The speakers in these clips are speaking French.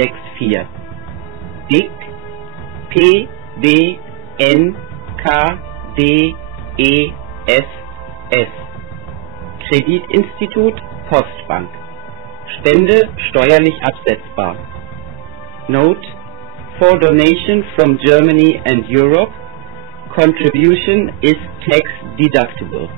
664. DIC PBNKDEFS Kreditinstitut Postbank. Spende steuerlich absetzbar. Note: for donation from Germany and Europe, contribution is tax deductible.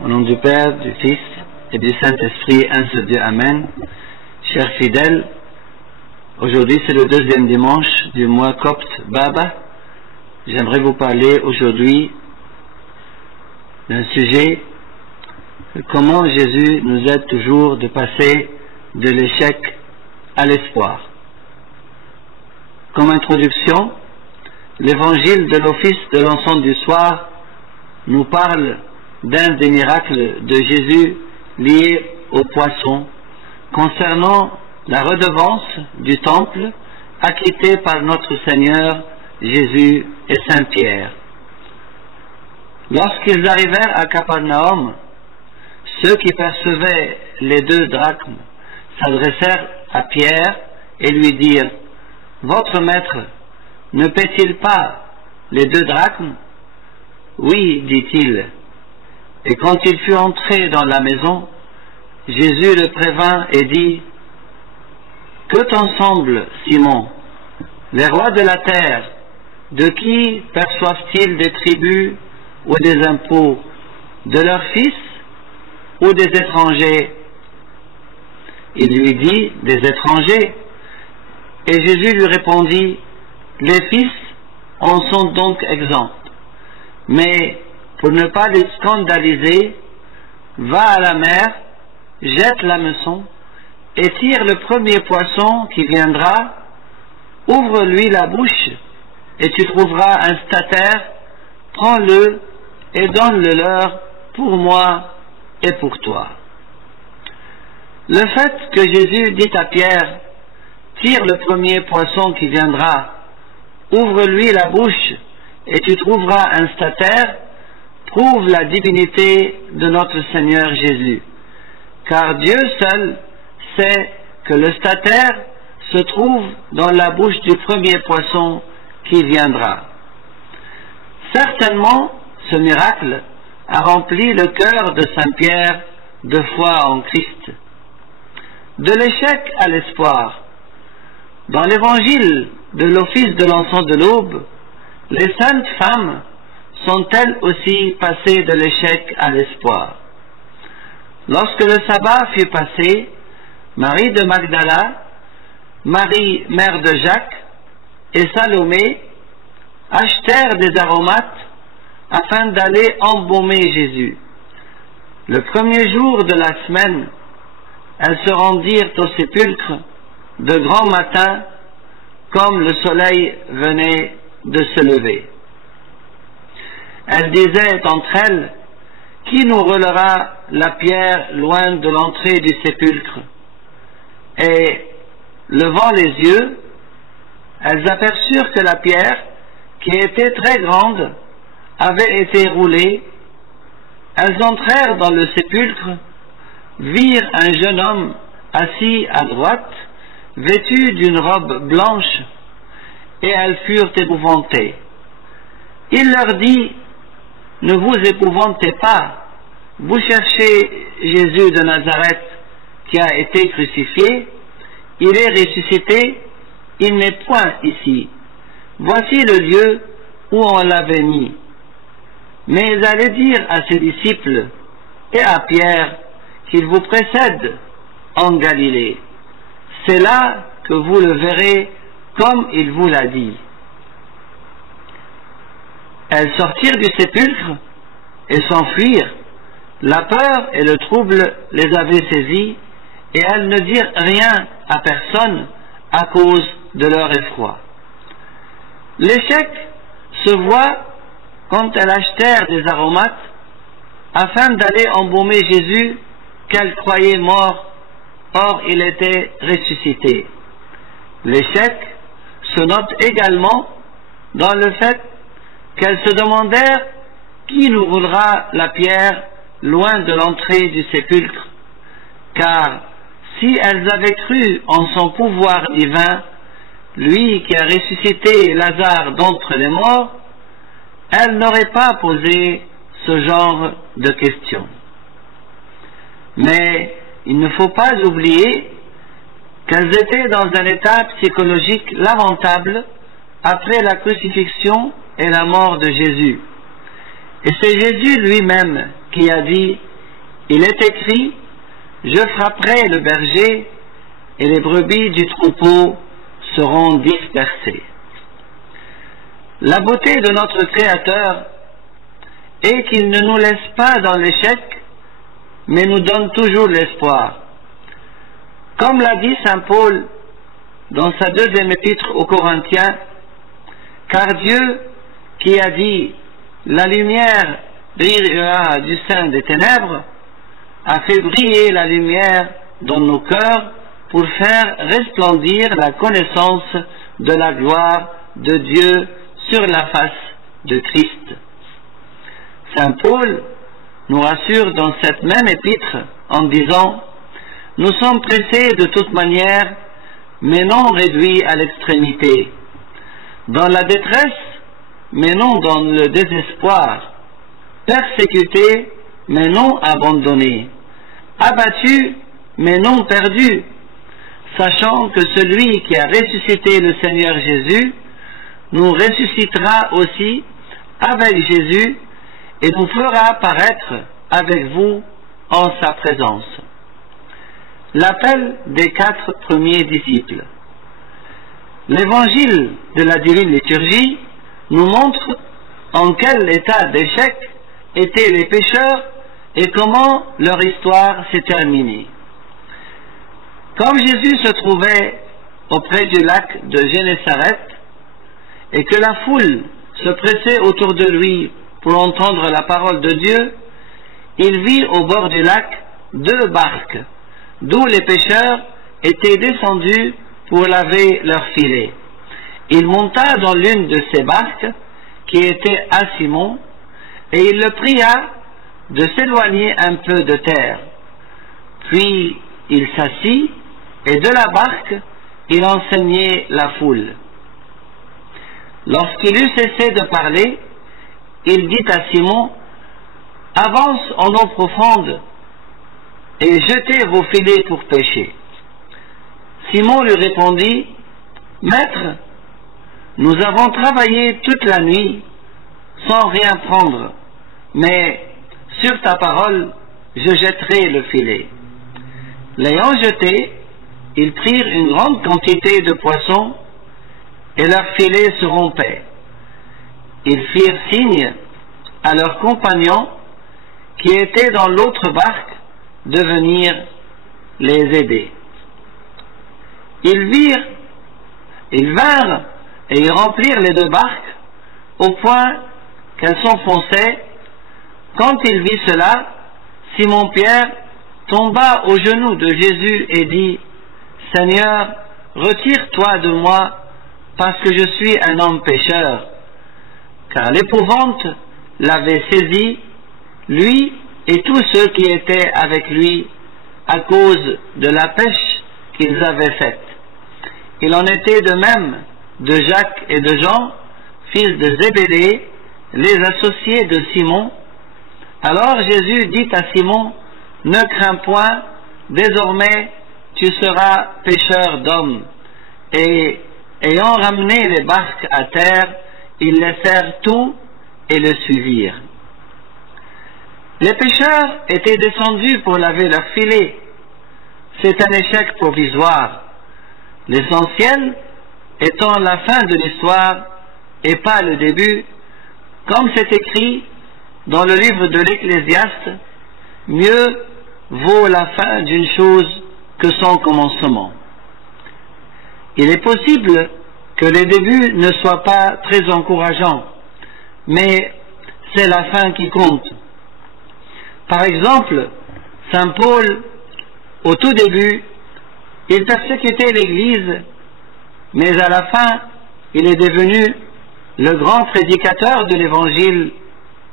Au nom du Père, du Fils et du Saint-Esprit, un seul Dieu, Amen. Chers fidèles, aujourd'hui c'est le deuxième dimanche du mois copte Baba. J'aimerais vous parler aujourd'hui d'un sujet: comment Jésus nous aide toujours de passer de l'échec à l'espoir. Comme introduction, l'évangile de l'office de l'encens du soir nous parle d'un des miracles de Jésus lié au poisson, concernant la redevance du temple acquittée par notre Seigneur Jésus et Saint Pierre. Lorsqu'ils arrivèrent à Capernaum, ceux qui percevaient les 2 drachmes s'adressèrent à Pierre et lui dirent: « Votre maître ne paie-t-il pas les 2 drachmes ?» « Oui, dit-il. » Et quand il fut entré dans la maison, Jésus le prévint et dit: « Que t'en semble, Simon? Les rois de la terre, de qui perçoivent-ils des tributs ou des impôts? De leurs fils ou des étrangers? » Il lui dit: « Des étrangers. » Et Jésus lui répondit: « Les fils en sont donc exempts. Mais pour ne pas les scandaliser, va à la mer, jette l'hameçon et tire le premier poisson qui viendra, ouvre-lui la bouche et tu trouveras un statère, prends-le et donne-le leur pour moi et pour toi. » Le fait que Jésus dit à Pierre: « Tire le premier poisson qui viendra, ouvre-lui la bouche et tu trouveras un statère » prouve la divinité de notre Seigneur Jésus, car Dieu seul sait que le statère se trouve dans la bouche du premier poisson qui viendra. Certainement, ce miracle a rempli le cœur de Saint Pierre de foi en Christ. De l'échec à l'espoir. Dans l'évangile de l'office de l'encens de l'aube, les saintes femmes sont elles aussi passées de l'échec à l'espoir. Lorsque le sabbat fut passé, Marie de Magdala, Marie mère de Jacques et Salomé achetèrent des aromates afin d'aller embaumer Jésus. Le premier jour de la semaine, elles se rendirent au sépulcre de grand matin, comme le soleil venait de se lever. Elles disaient entre elles: « Qui nous roulera la pierre loin de l'entrée du sépulcre ?» Et, levant les yeux, elles aperçurent que la pierre, qui était très grande, avait été roulée. Elles entrèrent dans le sépulcre, virent un jeune homme assis à droite, vêtu d'une robe blanche, et elles furent épouvantées. Il leur dit: « Ne vous épouvantez pas, vous cherchez Jésus de Nazareth qui a été crucifié, il est ressuscité, il n'est point ici. Voici le lieu où on l'avait mis. » Mais allez dire à ses disciples et à Pierre qu'il vous précède en Galilée. C'est là que vous le verrez comme il vous l'a dit. Elles sortirent du sépulcre et s'enfuirent. La peur et le trouble les avaient saisies et elles ne dirent rien à personne à cause de leur effroi. L'échec se voit quand elles achetèrent des aromates afin d'aller embaumer Jésus qu'elle croyait mort, or il était ressuscité. L'échec se note également dans le fait qu'elles se demandèrent qui nous roulera la pierre loin de l'entrée du sépulcre, car si elles avaient cru en son pouvoir divin, lui qui a ressuscité Lazare d'entre les morts, elles n'auraient pas posé ce genre de questions. Mais il ne faut pas oublier qu'elles étaient dans un état psychologique lamentable après la crucifixion et la mort de Jésus. Et c'est Jésus lui-même qui a dit, « Il est écrit, je frapperai le berger et les brebis du troupeau seront dispersées. » La beauté de notre Créateur est qu'il ne nous laisse pas dans l'échec, mais nous donne toujours l'espoir. Comme l'a dit saint Paul dans sa deuxième épître aux Corinthiens, car Dieu qui a dit « La lumière brillera du sein des ténèbres » a fait briller la lumière dans nos cœurs pour faire resplendir la connaissance de la gloire de Dieu sur la face de Christ. Saint Paul nous rassure dans cette même épître en disant « Nous sommes pressés de toute manière, mais non réduits à l'extrémité, dans la détresse, mais non dans le désespoir, persécutés, mais non abandonnés, abattus, mais non perdus, sachant que celui qui a ressuscité le Seigneur Jésus nous ressuscitera aussi avec Jésus et nous fera paraître avec vous en sa présence. » L'appel des 4 premiers disciples. L'évangile de la divine liturgie nous montre en quel état d'échec étaient les pécheurs et comment leur histoire s'est terminée. Comme Jésus se trouvait auprès du lac de Génézareth et que la foule se pressait autour de lui pour entendre la parole de Dieu, il vit au bord du lac 2 barques, d'où les pêcheurs étaient descendus pour laver leurs filets. Il monta dans l'une de ces barques, qui était à Simon, et il le pria de s'éloigner un peu de terre. Puis il s'assit, et de la barque, il enseignait la foule. Lorsqu'il eut cessé de parler, il dit à Simon, « Avance en eau profonde et jetez vos filets pour pêcher. » Simon lui répondit, « Maître, nous avons travaillé toute la nuit sans rien prendre, mais sur ta parole, je jetterai le filet. » L'ayant jeté, ils prirent une grande quantité de poissons et leurs filets se rompaient. Ils firent signe à leurs compagnons qui étaient dans l'autre barque de venir les aider. Ils vinrent et ils remplirent les 2 barques au point qu'elles s'enfonçaient. Quand il vit cela, Simon-Pierre tomba aux genoux de Jésus et dit, « Seigneur, retire-toi de moi, parce que je suis un homme pécheur. » Car l'épouvante l'avait saisi, lui et tous ceux qui étaient avec lui, à cause de la pêche qu'ils avaient faite. Il en était de même de Jacques et de Jean, fils de Zébédée, les associés de Simon. Alors Jésus dit à Simon, « Ne crains point, désormais tu seras pêcheur d'hommes. » Et ayant ramené les barques à terre, ils laissèrent tout et le suivirent. Les pêcheurs étaient descendus pour laver leurs filets. C'est un échec provisoire. L'essentiel étant la fin de l'histoire et pas le début, comme c'est écrit dans le livre de l'Ecclésiaste, mieux vaut la fin d'une chose que son commencement. Il est possible que les débuts ne soient pas très encourageants, mais c'est la fin qui compte. Par exemple, Saint Paul, au tout début, il persécutait l'Église, mais à la fin, il est devenu le grand prédicateur de l'Évangile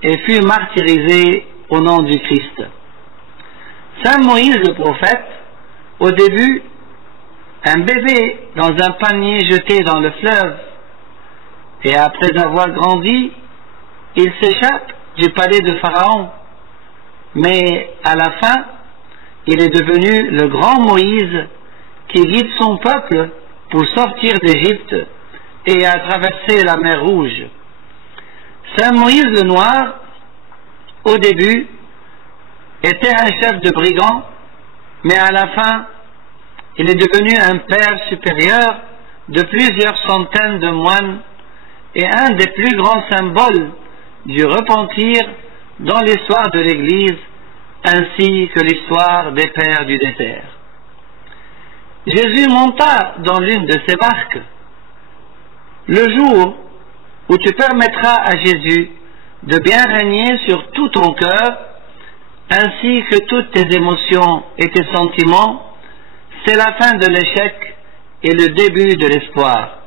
et fut martyrisé au nom du Christ. Saint Moïse le prophète, au début, un bébé dans un panier jeté dans le fleuve, et après avoir grandi, il s'échappe du palais de Pharaon, mais à la fin, il est devenu le grand Moïse qui guide son peuple pour sortir d'Égypte et à traverser la mer Rouge. Saint Moïse le Noir, au début, était un chef de brigands, mais à la fin, il est devenu un père supérieur de plusieurs centaines de moines et un des plus grands symboles du repentir dans l'histoire de l'Église ainsi que l'histoire des pères du désert. Jésus monta dans l'une de ces barques. Le jour où tu permettras à Jésus de bien régner sur tout ton cœur, ainsi que toutes tes émotions et tes sentiments, c'est la fin de l'échec et le début de l'espoir.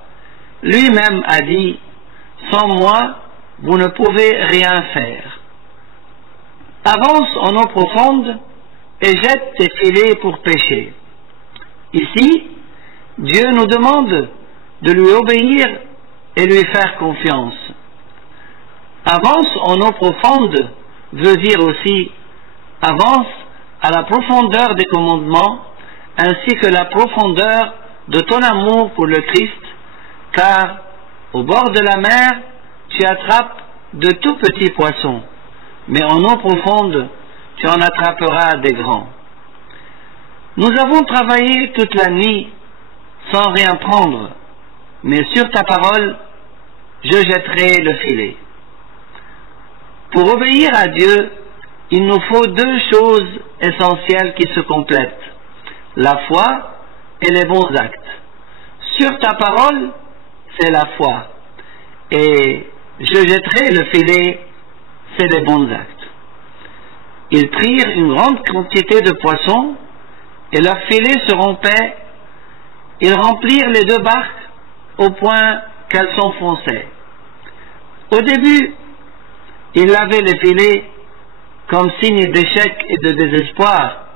Lui-même a dit, « Sans moi, vous ne pouvez rien faire. » Avance en eau profonde et jette tes filets pour pêcher. Ici, Dieu nous demande de lui obéir et lui faire confiance. Avance en eau profonde veut dire aussi avance à la profondeur des commandements ainsi que la profondeur de ton amour pour le Christ, car au bord de la mer, tu attrapes de tout petits poissons, mais en eau profonde, tu en attraperas des grands. Nous avons travaillé toute la nuit sans rien prendre, mais sur ta parole, je jetterai le filet. Pour obéir à Dieu, il nous faut deux choses essentielles qui se complètent, la foi et les bons actes. Sur ta parole, c'est la foi, et je jetterai le filet, c'est les bons actes. Ils prirent une grande quantité de poissons, et leurs filets se rompaient. Ils remplirent les deux barques au point qu'elles s'enfonçaient. Au début, ils lavaient les filets comme signe d'échec et de désespoir,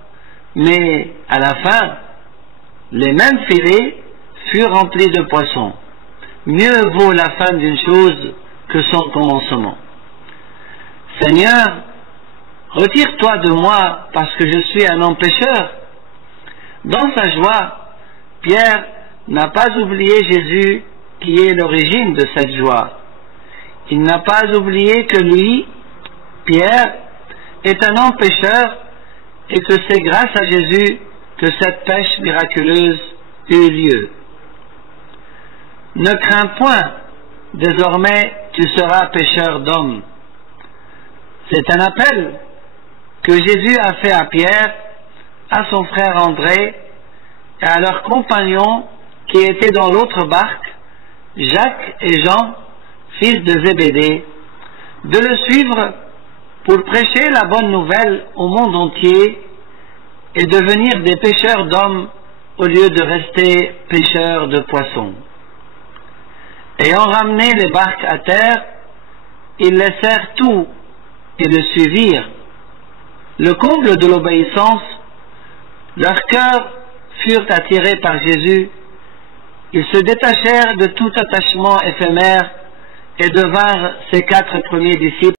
mais à la fin, les mêmes filets furent remplis de poissons. Mieux vaut la fin d'une chose que son commencement. Seigneur, retire-toi de moi parce que je suis un homme pécheur. Dans sa joie, Pierre n'a pas oublié Jésus qui est l'origine de cette joie. Il n'a pas oublié que lui, Pierre, est un homme pécheur et que c'est grâce à Jésus que cette pêche miraculeuse eut lieu. Ne crains point, désormais tu seras pêcheur d'hommes. C'est un appel que Jésus a fait à Pierre, à son frère André et à leurs compagnons qui étaient dans l'autre barque, Jacques et Jean, fils de Zébédée, de le suivre pour prêcher la bonne nouvelle au monde entier et devenir des pêcheurs d'hommes au lieu de rester pêcheurs de poissons. Ayant ramené les barques à terre, ils laissèrent tout et le suivirent. Le comble de l'obéissance, leurs cœurs furent attirés par Jésus. Ils se détachèrent de tout attachement éphémère et devinrent ses 4 premiers disciples.